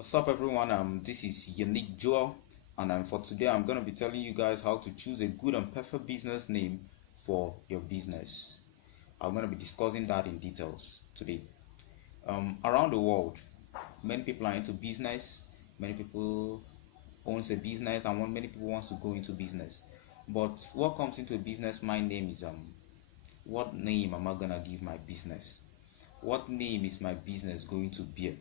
What's up, everyone? This is Unique Joel, and for today, I'm gonna be telling you guys how to choose a good and perfect business name for your business. I'm gonna be discussing that in details today. Around the world, many people are into business. Many people owns a business, and many people wants to go into business. But what comes into a business? My name is what name am I gonna give my business? What name is my business going to bear?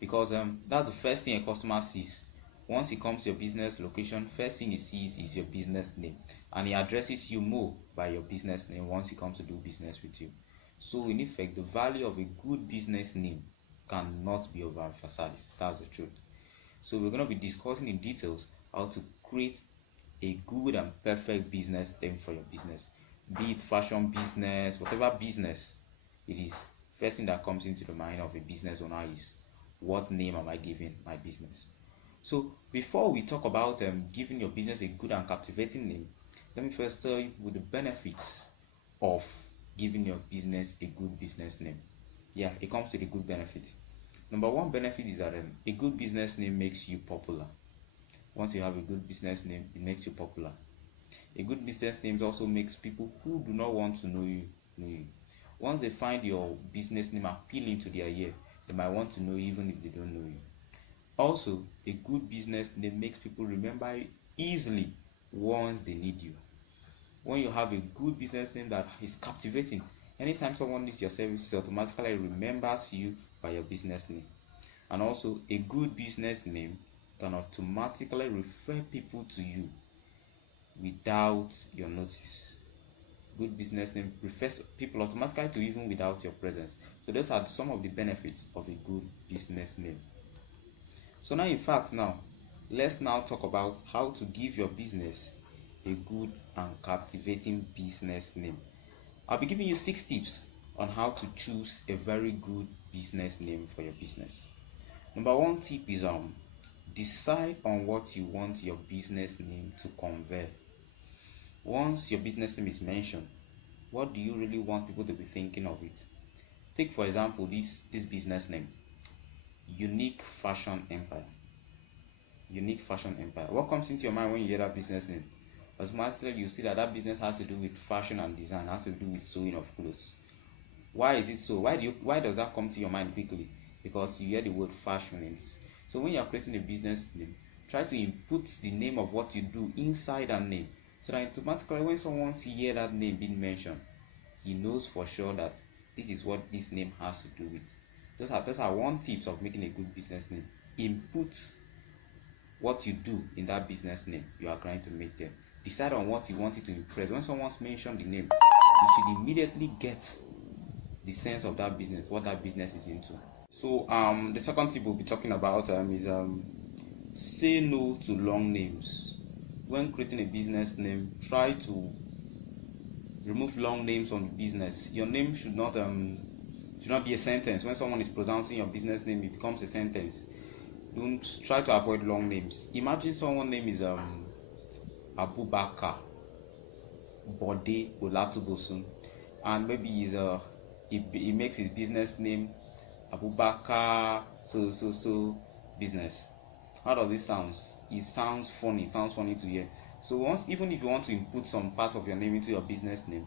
Because that's the first thing a customer sees. Once he comes to your business location, first thing he sees is your business name, and he addresses you more by your business name once he comes to do business with you. So in effect, the value of a good business name cannot be overemphasized. That's the truth. So we're going to be discussing in details how to create a good and perfect business name for your business, be it fashion business, whatever business it is. First thing that comes into the mind of a business owner is, what name am I giving my business? So before we talk about giving your business a good and captivating name, let me first tell you the benefits of giving your business a good business name. Yeah, it comes with a good benefit. Number one benefit is that a good business name makes you popular. Once you have a good business name, it makes you popular. A good business name also makes people who do not want to know you know you. Once they find your business name appealing to their ear, they might want to know you even if they don't know you. Also, a good business name makes people remember you easily once they need you. When you have a good business name that is captivating, anytime someone needs your services, automatically remembers you by your business name. And also, a good business name can automatically refer people to you without your notice. Good business name refers people automatically to you even without your presence. So those are some of the benefits of a good business name. So now, in fact, let's talk about how to give your business a good and captivating business name. I'll be giving you 6 tips on how to choose a very good business name for your business. Number 1 tip is decide on what you want your business name to convey. Once your business name is mentioned, what do you really want people to be thinking of it? Take, for example, this business name, Unique Fashion Empire. Unique Fashion Empire. What comes into your mind when you hear that business name? Automatically, you see that business has to do with fashion and design, has to do with sewing of clothes. Why is it so? Why does that come to your mind quickly? Because you hear the word fashion in it. So when you are creating a business name, try to input the name of what you do inside that name, so that automatically when someone hears that name being mentioned, he knows for sure that this is what this name has to do with. Those are 1 tips of making a good business name. Input what you do in that business name you are trying to make there. Decide on what you want it to impress. When someone's mentioned the name, you should immediately get the sense of that business, what that business is into. So the second tip we'll be talking about is say no to long names. When creating a business name, try to remove long names from the business. Your name should not be a sentence. When someone is pronouncing your business name, it becomes a sentence. Don't try to avoid long names. Imagine someone's name is Abubakar Bode Olatubosun, and maybe he makes his business name Abubakar so business. How does it sound? It sounds funny. It sounds funny to hear. So even if you want to input some parts of your name into your business name,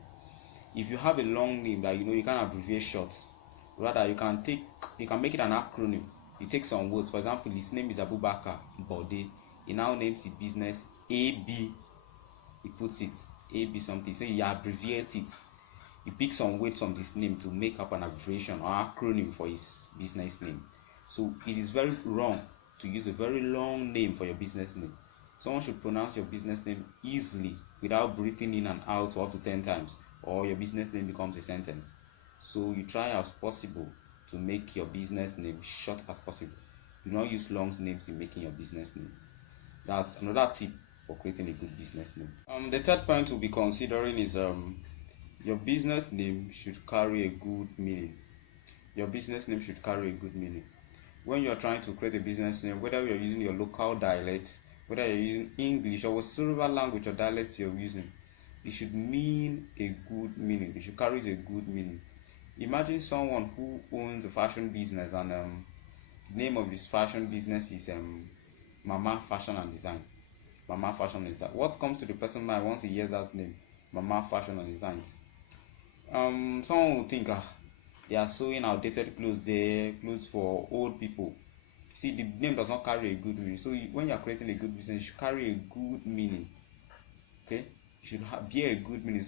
if you have a long name that you can't abbreviate short, rather you can make it an acronym. You take some words. For example, his name is Abubakar Bode. He now names his business AB. He puts it AB something. So he abbreviates it. He picks some words from this name to make up an abbreviation or acronym for his business name. So it is very wrong to use a very long name for your business name. Someone should pronounce your business name easily without breathing in and out up to 10 times, or your business name becomes a sentence. So you try as possible to make your business name short as possible. Do not use long names in making your business name. That's another tip for creating a good business name. The third point we'll be considering is your business name should carry a good meaning. Your business name should carry a good meaning. When you're trying to create a business name, whether you're using your local dialect, whether you're using English or whatever language or dialect you're using, it should mean a good meaning. It should carry a good meaning. Imagine someone who owns a fashion business and The name of his fashion business is Mama Fashion and Design. Mama Fashion and Design. What comes to the person mind once he hears that name? Mama Fashion and Designs. Someone will think, they are sewing outdated clothes there, clothes for old people. See, the name does not carry a good meaning. So when you are creating a good business, you should carry a good meaning. Okay, you should bear a good meaning.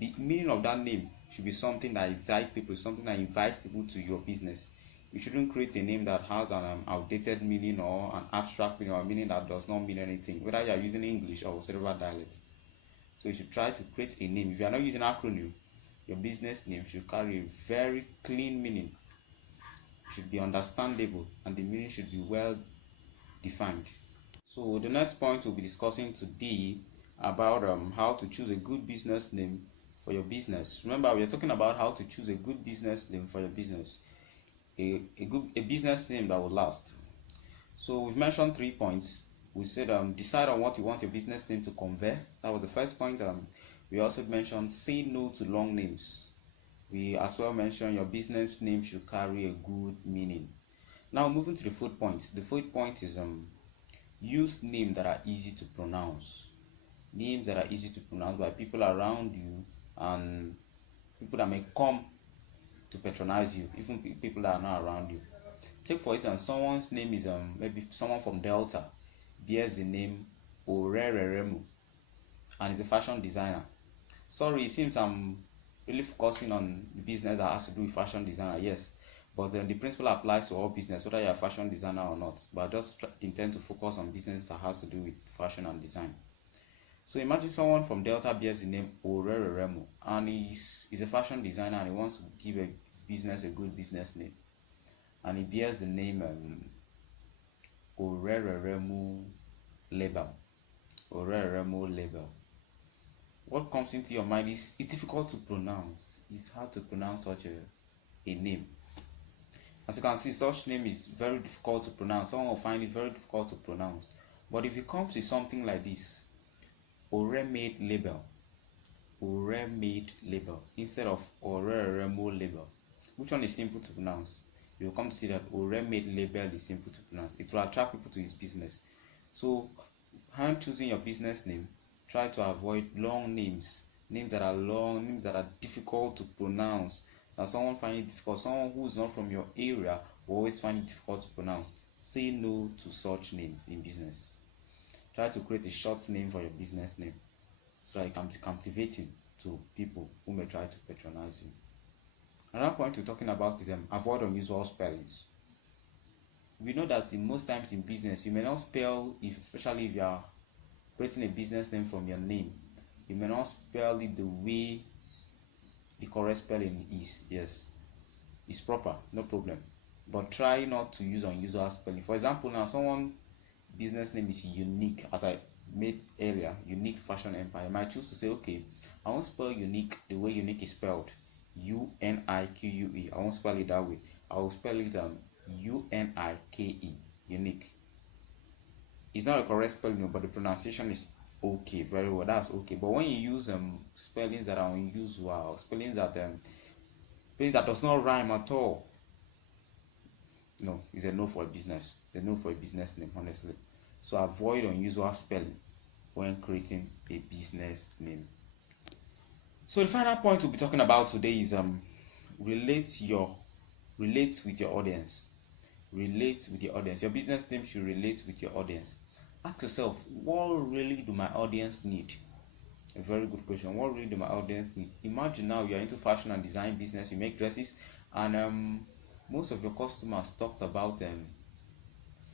The meaning of that name should be something that excites people, something that invites people to your business. You shouldn't create a name that has an outdated meaning or an abstract meaning, or a meaning that does not mean anything, whether you are using English or several dialects. So you should try to create a name. If you are not using acronym, your business name should carry a very clean meaning. It should be understandable, and the meaning should be well defined. So the next point we'll be discussing today about how to choose a good business name for your business. Remember, we are talking about how to choose a good business name for your business. A business name that will last. So we've mentioned 3 points. We said decide on what you want your business name to convey. That was the first point. We also mentioned say no to long names. We as well mentioned your business name should carry a good meaning. Now moving to the fourth point. The fourth point is use names that are easy to pronounce. Names that are easy to pronounce by people around you and people that may come to patronize you, even people that are not around you. Take for instance, someone's name is maybe someone from Delta bears the name Orereremu and is a fashion designer. Sorry, it seems I'm really focusing on the business that has to do with fashion designer, yes, but the principle applies to all business, whether you're a fashion designer or not. But I just intend to focus on business that has to do with fashion and design. So imagine someone from Delta bears the name Orereremu and he's a fashion designer and he wants to give his business a good business name. And he bears the name Orereremu Label. Orereremu Label. What comes into your mind is it's difficult to pronounce. It's hard to pronounce such a name. As you can see, such name is very difficult to pronounce. Someone will find it very difficult to pronounce. But if it comes to something like this, Oremade Label, Oremade Label, instead of Orereremu Label, which one is simple to pronounce? You will come to see that Oremade Label is simple to pronounce. It will attract people to his business. So, when choosing your business name, try to avoid long names, names that are long, names that are difficult to pronounce. That someone find it difficult, someone who is not from your area will always find it difficult to pronounce. Say no to such names in business. Try to create a short name for your business name so that it can be captivating to people who may try to patronize you. Another point we're talking about is avoid unusual spellings. We know that most times in business, you may not spell, especially if you are creating a business name from your name, you may not spell it the way the correct spelling is. Yes, it's proper, no problem. But try not to use unusual spelling. For example, now someone business name is Unique, as I made earlier, Unique Fashion Empire. You might choose to say, okay, I won't spell unique the way unique is spelled, U-N-I-Q-U-E. I won't spell it that way. I will spell it U-N-I-K-E, unique. It's not a correct spelling, but the pronunciation is okay, very well, that's okay. But when you use spellings that are unusual, spellings that does not rhyme at all, no, it's a no for a business. It's a no for a business name, honestly. So avoid unusual spelling when creating a business name. So the final point we'll be talking about today is relate with your audience. Relate with your audience. Your business name should relate with your audience. Ask yourself, what really do my audience need? A very good question. What really do my audience need? Imagine now you're into fashion and design business, you make dresses, and most of your customers talked about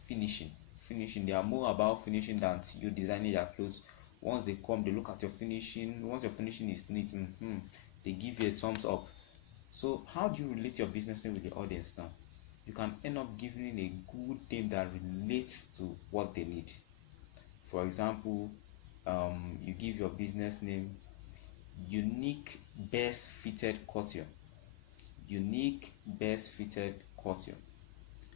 finishing. They are more about finishing than you designing their clothes. Once they come, they look at your finishing. Once your finishing is neat, they give you a thumbs up. So how do you relate your business name with the audience now? You can end up giving a good name that relates to what they need. For example, you give your business name Unique Best Fitted Couture. Unique Best Fitted Couture.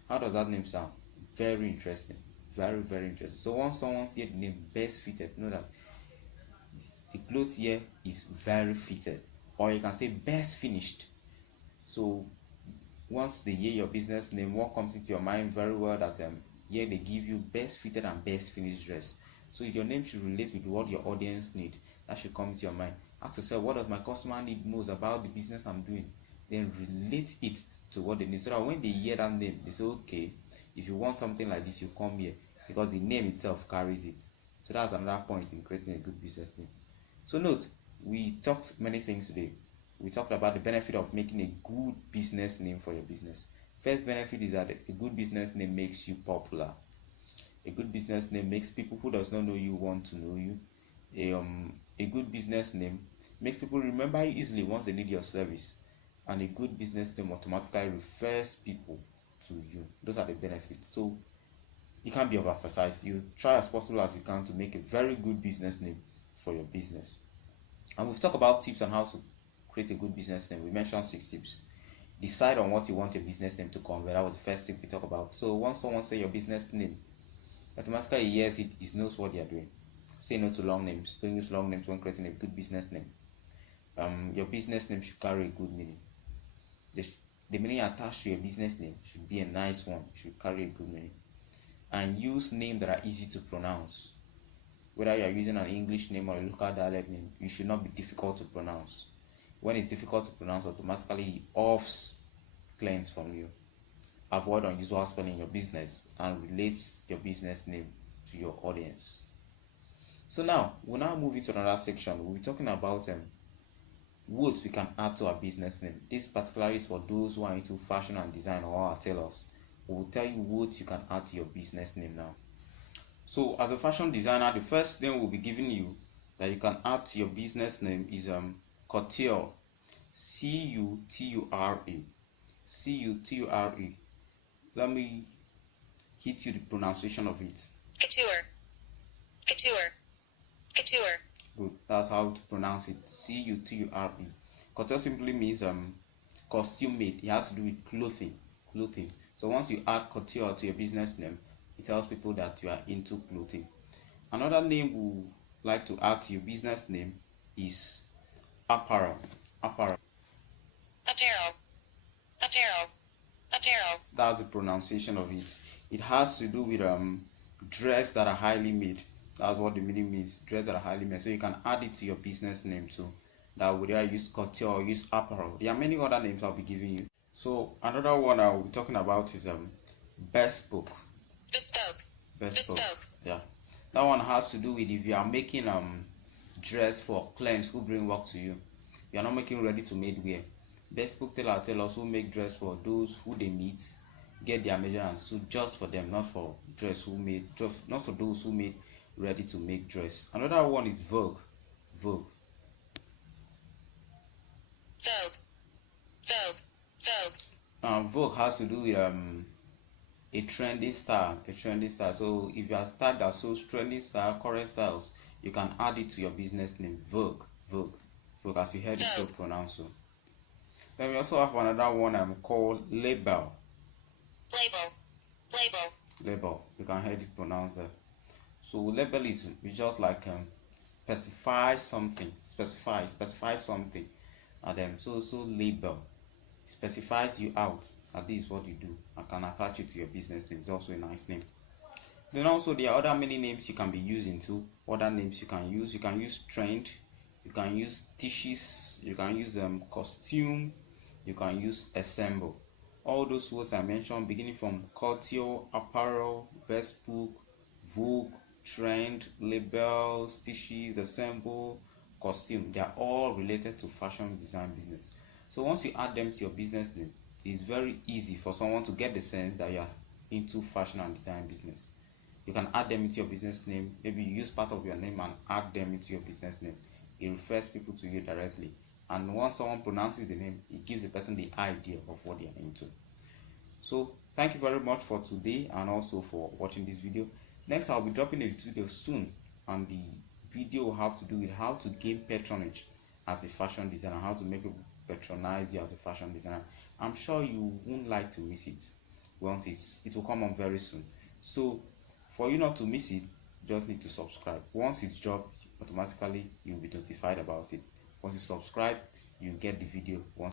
How does that name sound? Very interesting. Very, very interesting. So once someone sees the name Best Fitted, know that the clothes here is very fitted. Or you can say Best Finished. So once they hear your business name, what comes into your mind very well that here they give you best fitted and best finished dress. So your name should relate with what your audience need. That should come into your mind. Ask yourself, what does my customer need most about the business I'm doing? Then relate it to what they need, so that when they hear that name, they say, okay, if you want something like this, you come here, because the name itself carries it. So that's another point in creating a good business name. So note, we talked many things today. We talked about the benefit of making a good business name for your business. First benefit is that a good business name makes you popular. A good business name makes people who does not know you want to know you. A good business name makes people remember you easily once they need your service. And a good business name automatically refers people to you. Those are the benefits. So it can't be overemphasized. You try as possible as you can to make a very good business name for your business. And we've talked about tips on how to create a good business name. We mentioned 6 tips. Decide on what you want your business name to convey. That was the first tip we talked about. So once someone says your business name, automatically he hears it, he knows what they are doing. Say no to long names. Don't use long names when creating a good business name. Your business name should carry a good meaning. The meaning attached to your business name should be a nice one. It should carry a good meaning. And use names that are easy to pronounce. Whether you are using an English name or a local dialect name, you should not be difficult to pronounce. When it's difficult to pronounce, automatically it offs clients from you. Avoid unusual spelling in your business and relate your business name to your audience. So now, we'll now move into another section. We'll be talking about words we can add to our business name. This particularly is for those who are into fashion and design or are tailors. We'll tell you words you can add to your business name now. So as a fashion designer, the first thing we'll be giving you that you can add to your business name is couture. C-U-T-U-R-E. C-U-T-U-R-E. Let me hit you the pronunciation of it. Couture. Couture. Couture. Good. That's how to pronounce it. C-U-T-U-R-E. Couture simply means costume made. It has to do with clothing. So once you add couture to your business name, it tells people that you are into clothing. Another name we would like to add to your business name is apparel. Apparel. Apparel. Apparel. Apparel. That's the pronunciation of it. It has to do with dress that are highly made. That's what the meaning means. Dress that are highly made. So you can add it to your business name too. That would either use couture or use apparel. There are many other names I'll be giving you. So another one I will be talking about is bespoke. Bespoke. Yeah. That one has to do with if you are making dress for clients who bring work to you. You are not making ready to made wear. Bespoke tailors who make dress for those who they meet, get their measure and suit just for them, not for not for those who made ready to make dress. Another one is vogue. Vogue. Vogue has to do with a trending style. So if you are style that shows trending style, current styles, you can add it to your business name. Vogue, as you heard it so pronounced. So then we also have another one called label. You can hear it pronounced there. So label is just like specify something, and then so label specifies you out, and this is what you do. I can attach it to your business name. It's also a nice name. Then also there are other many names you can be using too. Other names you can use trend, you can use tissues, you can use costume, you can use assemble. All those words I mentioned, beginning from couture, apparel, bespoke, vogue, trend, label, stitches, assemble, costume, they are all related to fashion design business. So once you add them to your business name, it's very easy for someone to get the sense that you are into fashion and design business. You can add them into your business name. Maybe you use part of your name and add them into your business name. It refers people to you directly. And once someone pronounces the name, it gives the person the idea of what they are into. So thank you very much for today and also for watching this video. Next, I'll be dropping a video soon, and the video will have to do with how to gain patronage as a fashion designer, how to make people patronize you as a fashion designer. I'm sure you won't like to miss it. Once it will come on very soon. So for you not to miss it, just need to subscribe. Once it's dropped, automatically you'll be notified about it. Once you subscribe, you get the video once